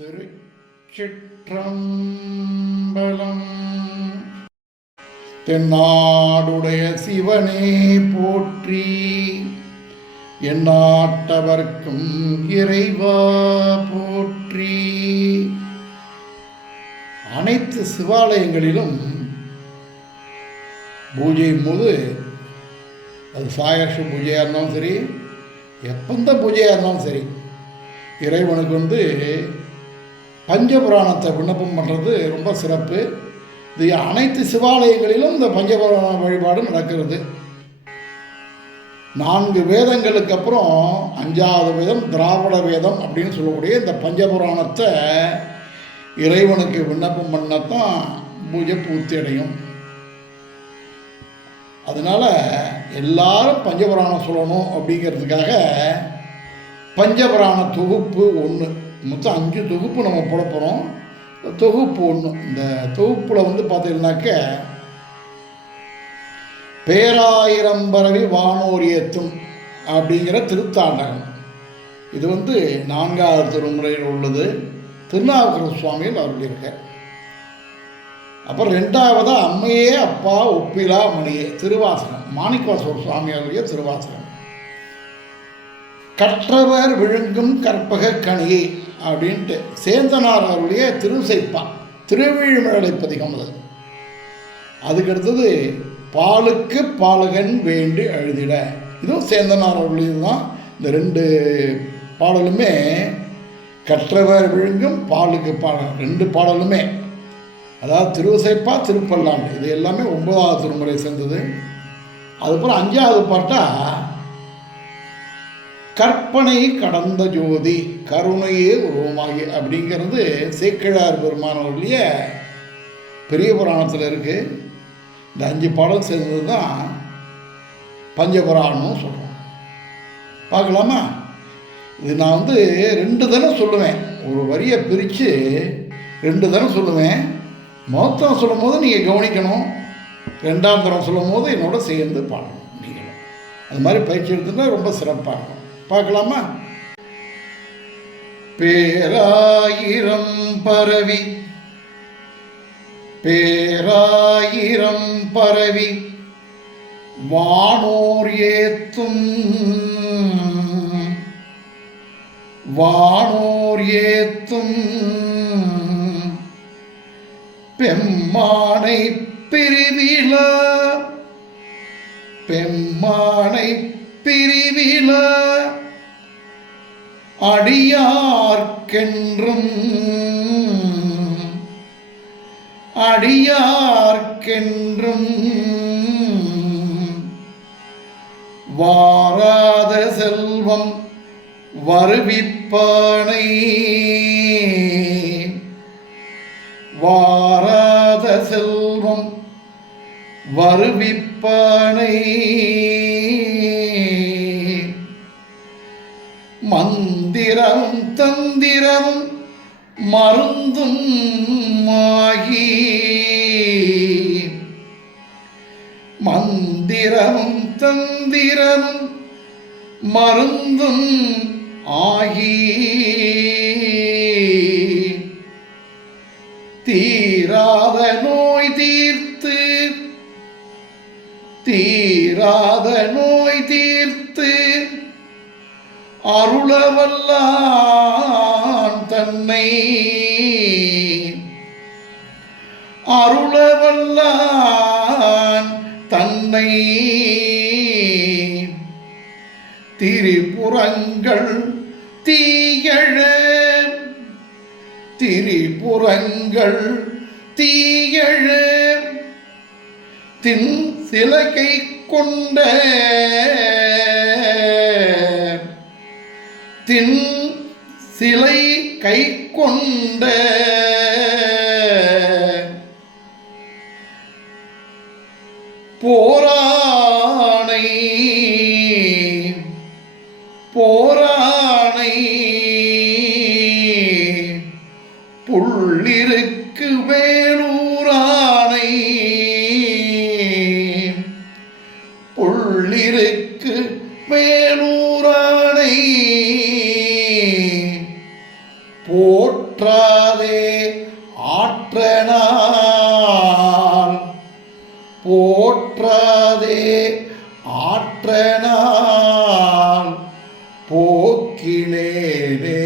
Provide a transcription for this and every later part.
திருச்சிற்றம்பலம். தென்னாடுடைய சிவனே போற்றி, எந்நாட்டவர்க்கும் இறைவா போற்றி. அனைத்து சிவாலயங்களிலும் பூஜை போது, அது சாயர்ஷ பூஜையாக இருந்தாலும் சரி, எப்பந்த பூஜையாக இருந்தாலும் சரி, இறைவனுக்கு பஞ்சபுராணத்தை விண்ணப்பம் பண்ணுறது ரொம்ப சிறப்பு. இது அனைத்து சிவாலயங்களிலும் இந்த பஞ்சபுராண வழிபாடு நடக்கிறது. 4 வேதங்களுக்கு அப்புறம் 5வது வேதம் திராவிட வேதம் அப்படின்னு சொல்லக்கூடிய இந்த பஞ்சபுராணத்தை இறைவனுக்கு விண்ணப்பம் பண்ணத்தான் பூஜை பூர்த்தி அடையும். அதனால் எல்லாரும் பஞ்சபுராணம் சொல்லணும் அப்படிங்கிறதுக்காக பஞ்சபுராண தொகுப்பு 1, மொத்தம் 5 தொகுப்பு நம்ம போட போகிறோம். தொகுப்பு 1, இந்த தொகுப்பில் பார்த்தீங்கன்னாக்க பேராயிரம் பரவி வானோர் ஏத்தும் அப்படிங்கிற திருத்தாண்டகம். இது 4வது திருமுறையில் உள்ளது. திருநாவுக்கரசு சுவாமிகள் அருளியிருக்க. அப்புறம் 2வது அம்மையே அப்பா ஒப்பிலா மணியே திருவாசகம், மாணிக்கவாசகர் சுவாமி அவருடைய திருவாசகம். கற்றவர் விழுங்கும் கற்பக கணியை அப்படின்ட்டு சேந்தனார் அவருடைய திருசைப்பா திருவிழிமழலை பதிகம். அதுக்கடுத்தது பாலுக்கு பாலகன் வேண்டி அழுதிட, இதுவும் சேந்தனார் அவருடைய தான். இந்த 2 பாடலுமே கற்றவர் விழுங்கும் பாலுக்கு பாலகன் 2 பாடலுமே, அதாவது திருசைப்பா திருப்பல்லாண்டு, இது எல்லாமே 9வது திருமுறை சேர்ந்தது. அதுக்கப்புறம் 5வது பாட்டா கற்பனை கடந்த ஜோதி கருணையே உருவமாகி அப்படிங்கிறது சேக்கிழார் பெருமானவருடைய பெரிய புராணத்தில் இருக்குது. இந்த 5 பாடல் சேர்ந்தது தான் பஞ்சபுராணம்னு சொல்கிறோம். பார்க்கலாமா? இது நான் 2 தரம் சொல்லுவேன். ஒரு வரியை பிரித்து 2 தரம் சொல்லுவேன். மொத்தம் சொல்லும் போது நீங்கள் கவனிக்கணும். 2ஆம் தரம் சொல்லும் போது என்னோட சேர்ந்து பாடணும். நீங்களும் அது மாதிரி பயிற்சி எடுத்துட்டா ரொம்ப சிறப்பாக இருக்கும். பார்க்கலாமா? பேராயிரம் பரவி பேராயிரம் பரவி வானோர் ஏத்தும் வானோர் ஏத்தும் பெம்மானை பிரிவிலா பெம்மானை பிரிவிலா அடியார்க்கென்றும் அடியார்க்கென்றும் வாராத செல்வம் வருவிப்பானை வாராத செல்வம் வருவிப்பானை மந்திரமும் தந்திரமும் மருந்தும் ஆகி மந்திரமும் தந்திரமும் மருந்தும் ஆகி தீராத நோய் தீர்த்து தீராத நோய் தீர்த்து அருளவல்லான் தன்னை அருளவல்லான் தன்னை திரிபுரங்கள் தீயழ திரிபுரங்கள் தீயழ தின் சிலகை கொண்ட தின் சிலை கை கொண்ட போரானை போரானை புள்ளிருக்கு வேலூரானை புள்ளிருக்கு வேலூரானை போற்றாதே ஆற்றனால் போற்றாதே ஆற்றனால் போக்கினேனே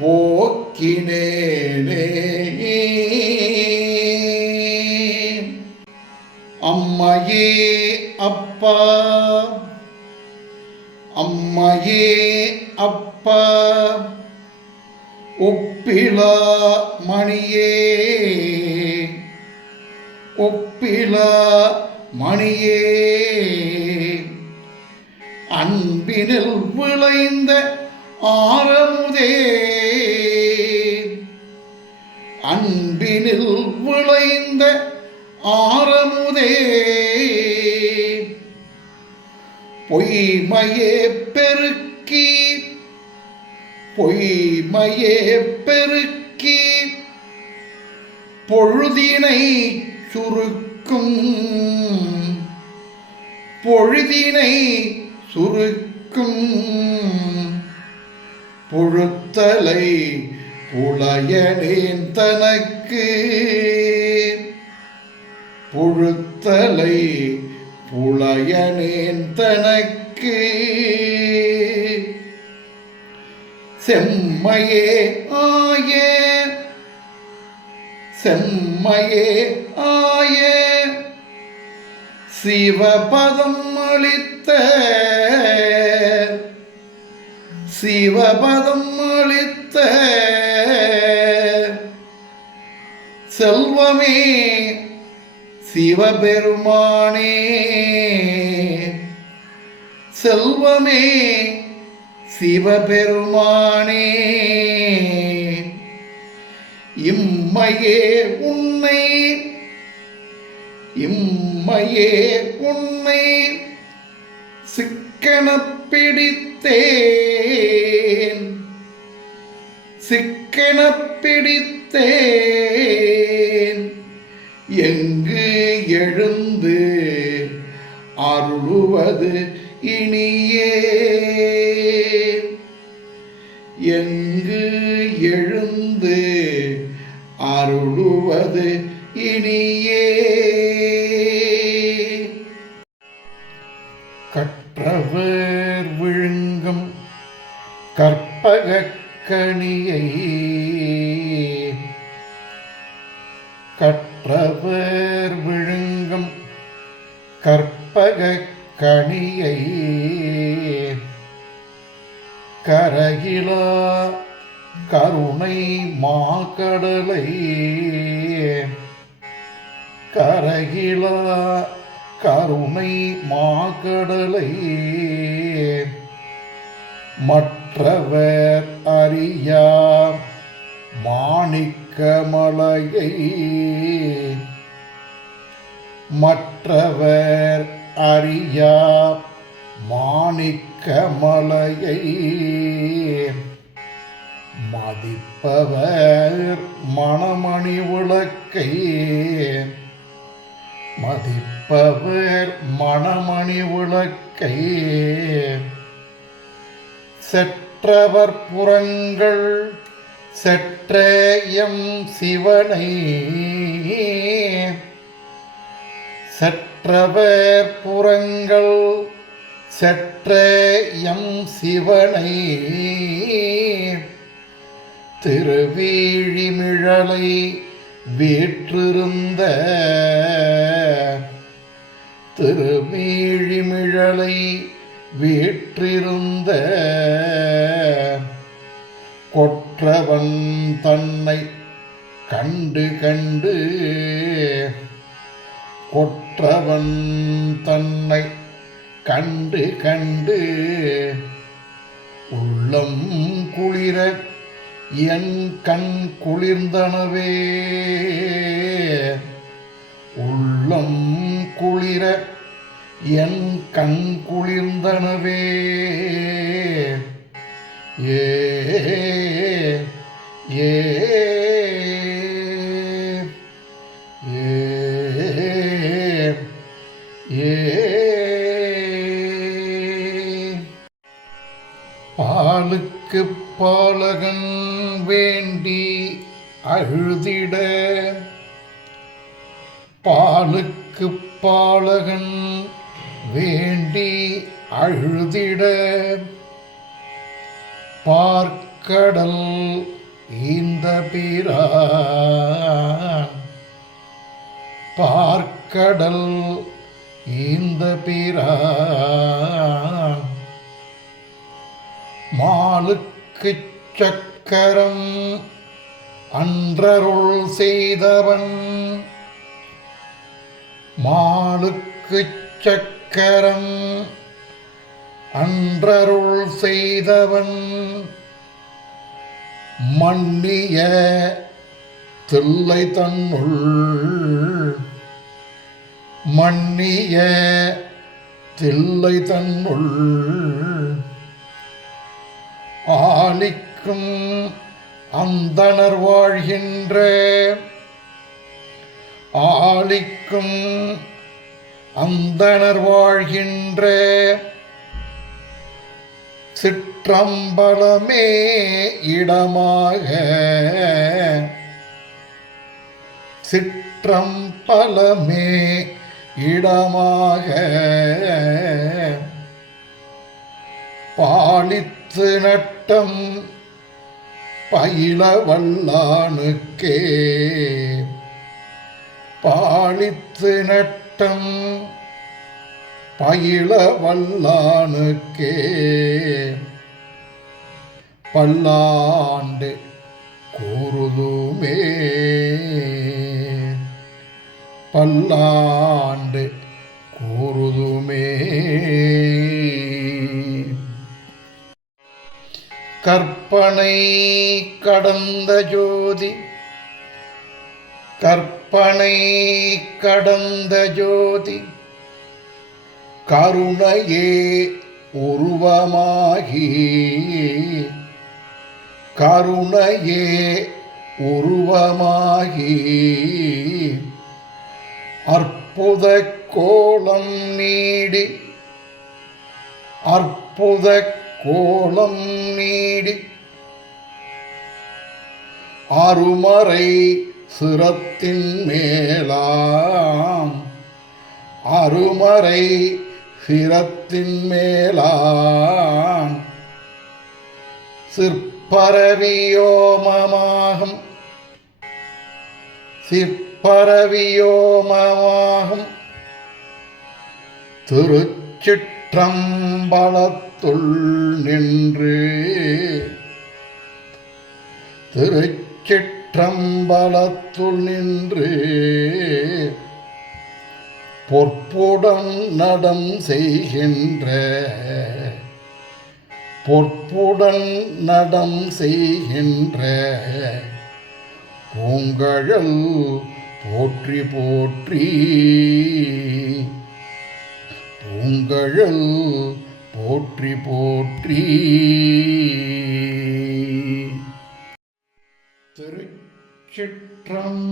போக்கினேனே அம்மையே அப்பா அம்மையே அப்பா ஒப்பிலா மணியே ஒப்பிலா மணியே அன்பினில் விளைந்த ஆரமுதே அன்பினில் விளைந்த ஆரமுதே பொய்மையே பெருக்கி பொய்மையே பெருக்கி பொழுதினை சுருக்கும் பொழுதினை சுருக்கும் புழுத்தலை புலையனேன் தனக்கு புழுத்தலை புலையனேன் தனக்கு செம்மையே ஆய செம்மையே ஆய சிவபதம் அளித்த சிவபதம் அளித்த செல்வமே சிவபெருமானே செல்வமே சிவபெருமானே இம்மையே உன்னை இம்மையே உன்னை சிக்கனப் பிடித்தேன் சிக்கனப் பிடித்தேன் எங்கு எழுந்து அருளுவது இனியே எங்கு எழுந்து அருளுவது இனியே கற்றவர் விழுங்கும் கற்பகக் கனியை கற்றவர் விழுங்கும் கற்பகக் கனியை கரையிலா கருணை மாக்கடலை கரையிலா கருணை மாக்கடலை மற்றவர் அறியா மாணிக்கமலையை மற்றவர் அறியா மாணிக்கமலையை மதிப்பவர் மணமணி விளக்கை மதிப்பவர் மணமணி விளக்கை செற்றவர் புறங்கள் செற்ற எம் சிவனை செற்றவர் புறங்கள் செற்ற எம் சிவனை திருவீழிமிழலை வீற்றிருந்த திருவீழிமிழலை வீற்றிருந்த கொற்றவன் தன்னை கண்டு கண்டு கொற்றவன் தன்னை கண்டு கண்டு உள்ளம் குளிர என் கண் குளிர்ந்தனவே உள்ளம் குளிர என் கண் குளிர்ந்தனவே ஏ ஏ பாலுக்கு பாலகன் வேண்டி அழுதிட, பாலுக்கு பாலகன் வேண்டி அழுதிட, பார்க்கடல் இந்த பிரான், பார்க்கடல் இந்த பிரான், மாலுக்கு சக்கரம் அன்றருள் செய்தவன், மாலுக்கு சக்கரம் அன்றருள் செய்தவன், மன்னிய தில்லை தன்னுள், மன்னிய தில்லை தன்னுள், ஆலிக்கும் அந்தணர் வாழ்கின்ற, ஆலிக்கும் அந்தணர் வாழ்கின்ற சிற்றம்பலமே இடமாக, சிற்றம்பலமே இடமாக, பாலித்து நட்டம் பயில வல்லானுக்கே, பாலித்து நட்டம் பயில வல்லானுக்கே, பல்லாண்டு கூறுதுமே, பல்லாண்டு கூறுதுமே. கற்பனை கடந்த ஜோதி, கற்பனை கடந்த ஜோதி, கருணையே உருவமாகி, கருணையே உருவமாகி, அற்புத கோலம் நீடி, அற்புத கோலம் நீடி, அருமறை சிரத்தின் மேலாம், அருமறை சிரத்தின் மேலாம், சிற்பரவியோமமாகும், சிற்பரவியோமமாகும் திருச்சிற்றம்பலத்துள் நின்று, திருச்சிற்றம்பலத்துள் நின்று, பொற்புடன் நடம் செய்கின்ற, பொற்புடன் நடம் செய்கின்ற, பூங்கழல் போற்றி போற்றி, பூங்கழல் போற்றி போற்றி. திருச்சிற்றம்பலம்.